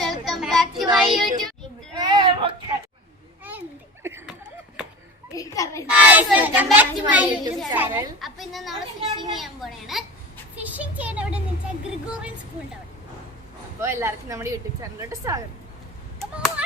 Welcome back to my YouTube welcome back to my YouTube channel അപ്പോൾ ഇന്ന് നമ്മൾ phishing ചെയ്യാൻ പോണേണ് ഫിഷിംഗ് ചെയ്യേണ്ട എവിടെ എന്ന് വെച്ചാൽ ഗ്രിഗോറിയൻ സ്കൂളിന്റെ അവിടെ. അപ്പോൾ എല്ലാവർക്കും നമ്മുടെ യൂട്യൂബ് ചാനലിലോട്ട് സ്വാഗതം. നമ്മളിവിടെ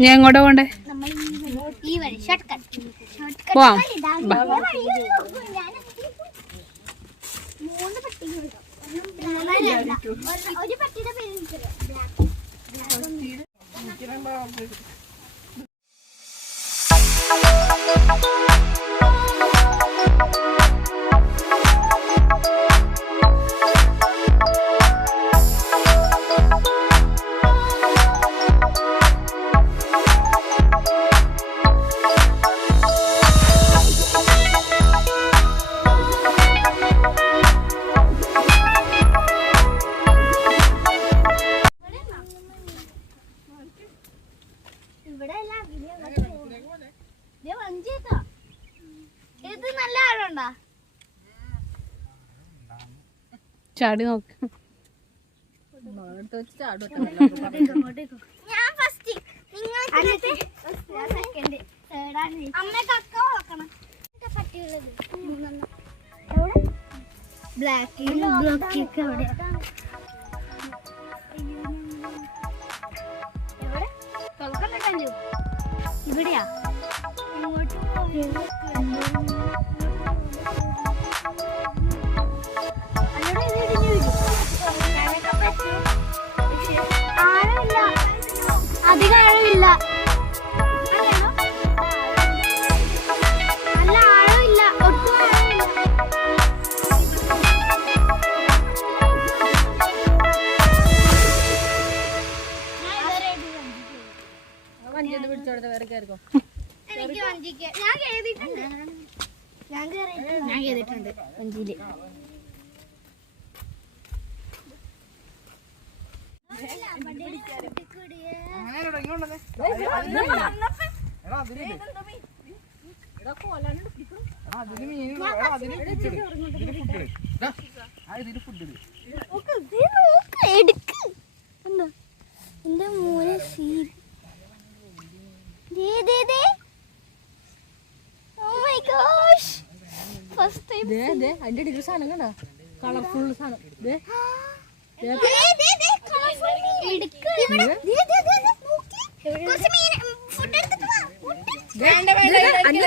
ഞാൻ എങ്ങോട്ടാ പോണ്ടേ? പോവാം. ഒരു പട്ടിയുടെ പേര് എനിക്കറിയാം ബ്ലാക്ക്. മൂന്നെണ്ണം നോക്ക്. ബ്ലാക്ക് ഒക്കെ ഇവിടെയാ. ഇങ്ങോട്ട് എനിക്ക് വഞ്ചിക്ക്. ഞാൻ കേറിയിട്ടുണ്ട്. ഞാൻ കേറിയിട്ടുണ്ട്. ഞാൻ കേറിയിട്ടുണ്ട് വഞ്ചിയിൽ. എന്റെ മോനെ സീ അതിന്റെ അടിയിൽ സാധനം കണ്ട? കളർഫുൾ സാധനം. ദേ, എടുക്ക് ഇവിടെ ദേ. ദേ ദേ ദേ നോക്കി. കുറച്ച് മീൻ ഫുഡ് എടുത്തിട്ട് വാ food അതിന്റെ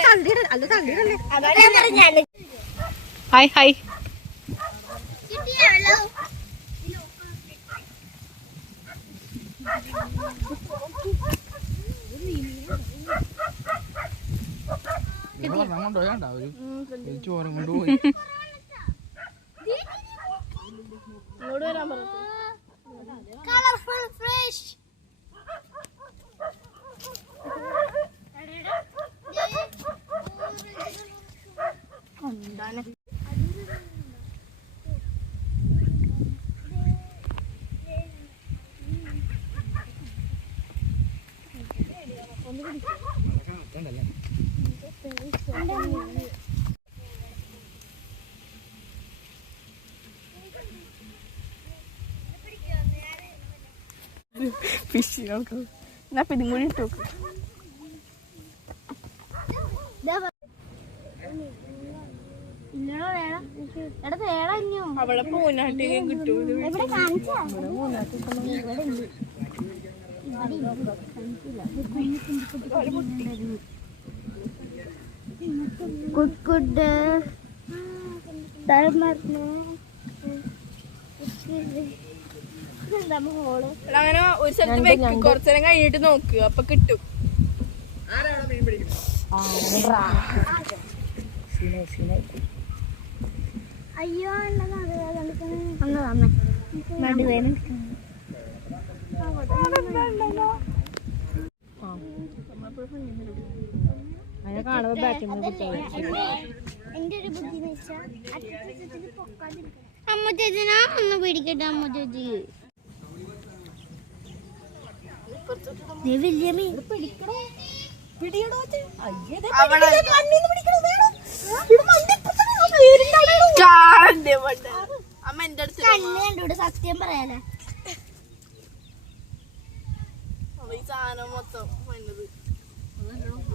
തള്ളിയിട അതിന്റെ തള്ളിയിടല്ലേ? ഞാൻ പറഞ്ഞാൽ ഹായ് ഹായ്. കിട്ടിയാലോ? കൊണ്ടുപോയാണ്ട ഒരു ഫ്രഷ് കൊണ്ടുപോയി ഇങ്ങോട്ട് ഫിഷ് നോക്കൂ എന്നാ പിന്നെ ഇതും കൂടി ഇട്ട് നോക്കൂ. അവളെ പൂനാട്ടിനെ കിട്ടൂ പൂനാട്ടി ഗുഡ് ഗുഡ് അങ്ങനെ ഒരു സ്ഥലത്ത് വെക്ക്. കുറച്ചു നേരം കഴിഞ്ഞിട്ട് നോക്ക്. അപ്പൊ കിട്ടും. അയ്യോ നടുവേന അതിനെ കാണുമ്പോ ബാറ്റിൽ നിന്ന് അമ്മ ചേച്ചിനാ ഒന്ന് പിടിക്കട്ടെ അമ്മ ചേച്ചി. എന്റെ അടുത്ത് സത്യം പറയാനാ. ഈ സാധനം മൊത്തം വന്നത് ഇത് ഇവിടെ ഇട്, ഇവിടെ ഇട്.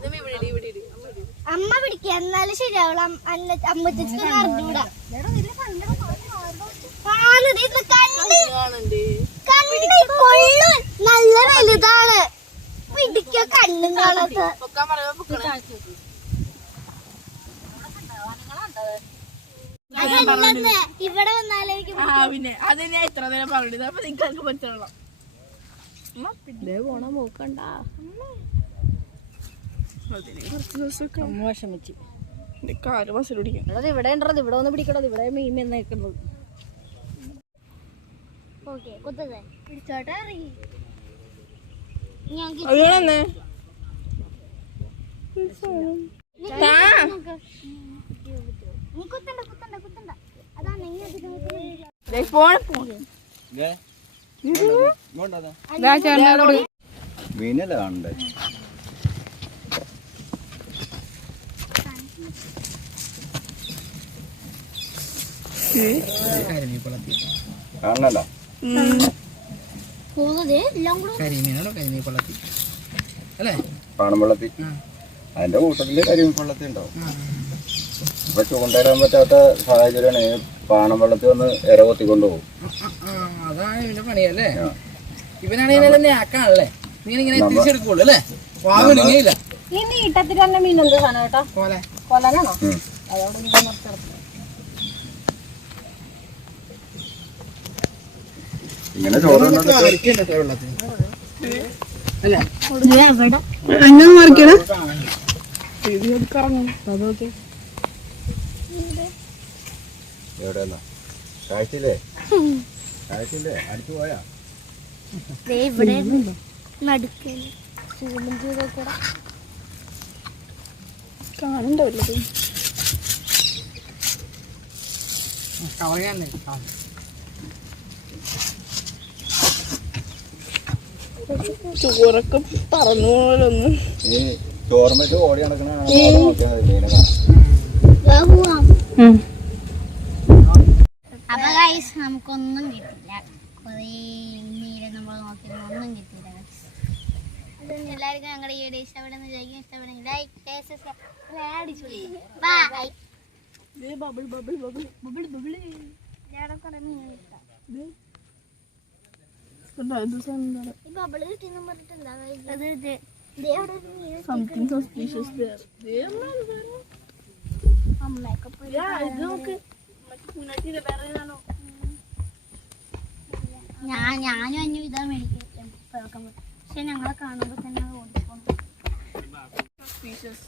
അമ്മ പിടിക്ക എന്നാലും ശരിയാവുള്ള അമ്മ ചേച്ചിക്ക് അറിഞ്ഞൂടാ. കാണുന്നത് ഇത് കണ്ണ്. കാണണ്ടേ കണ്ണ് കൊള്ളു നല്ല വലുതാണ്. പിടിക്ക കണ്ണും കാണാത്ത. ഇവിടെ വന്നാലേ പിന്നെ. അതിനെ ഞാൻ ഇത്ര നേരം പറഞ്ഞത് അപ്പൊ നിങ്ങൾക്ക് മനസ്സിലാവണം ഇതേ പോണ മൂക്കണ്ട അതിന് കുറച്ച് ദിവസമൊക്കെ അമ്മ വിഷമിച്ച്. എന്റെ കാൽ മസിൽ പിടിക്കും. എടാ ഇവിടെ ഉണ്ടത് ഇവിടെ ഒന്ന് പിടിക്കണത് ഇവിടെ മീൻ എന്നേക്കുന്നത് ഓക്കെ കുത്തത് പിടിച്ചോട്ടെ ഇറങ്ങി. ഞാൻ അയ്യോന്നെ നീ കുത്തണ്ട കുത്തണ്ട കുത്തണ്ട അതാണ് നീ അധികം ഫോൺ ഫോൺ മീനല്ല കാണണ്ടേ കരിമീനാണോ കരിമീൻ പള്ളത്തി അല്ലേ? പാണമ്പള്ളത്തി അതിന്റെ കൂട്ടത്തിൽ കരിമീൻപള്ളത്തി ഉണ്ടാവും. ഇപ്പൊ ചൂണ്ടയിടാൻ പറ്റാത്ത സാഹചര്യമാണ് പാണം പാണമ്പള്ളത്തി വന്ന് ഇര കൊത്തിക്കൊണ്ടുപോകും അതാണ് ഇവന്റെ പണിയല്ലേ ഇവനാണെങ്കിൽ തന്നെ ആക്കാണല്ലേ നീ ഇങ്ങനെ തിരിച്ചെടുക്കുള്ളൂ അല്ലേ? ഈ നീട്ടത്തിൽ തന്നെ മീൻ എന്ത് സാധനം കേട്ടോ? ഉം. അതോടെ ഇങ്ങനെ ചോറ് അല്ലേ? അതൊക്കെ എവിടെയല്ല കാഴ്ചയില്ലേ? കാഴ്ചയില്ലേ? അടുത്ത് പോയാ? ഇവിടെ നടുക്കൽ സൂമൻ ചെയ്തോക്കൂടെ കാണണ്ടല്ലോ കവറിയാന്നേ ചോറൊക്കെ പറന്നു പോലൊന്ന് ചോർന്നിട്ട് ഓടി അപ്പൊ ഗൈസ് നമുക്കൊന്നും കിട്ടില്ല. കുറേ നീല നമ്മൾ നോക്കിയിരുന്നു ഒന്നും കിട്ടില്ല. എല്ലാവർക്കും ഞങ്ങളുടെ ഈ വീഡിയോ ഇഷ്ടപ്പെടുന്ന വിചാരിക്കും ഇഷ്ടപ്പെടുന്നെങ്കിൽ like bubble bubble bubble bubble bubble ഇവിടെ കുറെ മീൻ കിട്ടാം വേറെ ഏതാണോ? ഞാൻ ഞാനും അഞ്ഞു ഇതാ പറ്റും പക്ഷെ ഞങ്ങളെ കാണുമ്പോൾ തന്നെ അത് ഓടിപ്പോകും. സസ്പീഷ്യസ്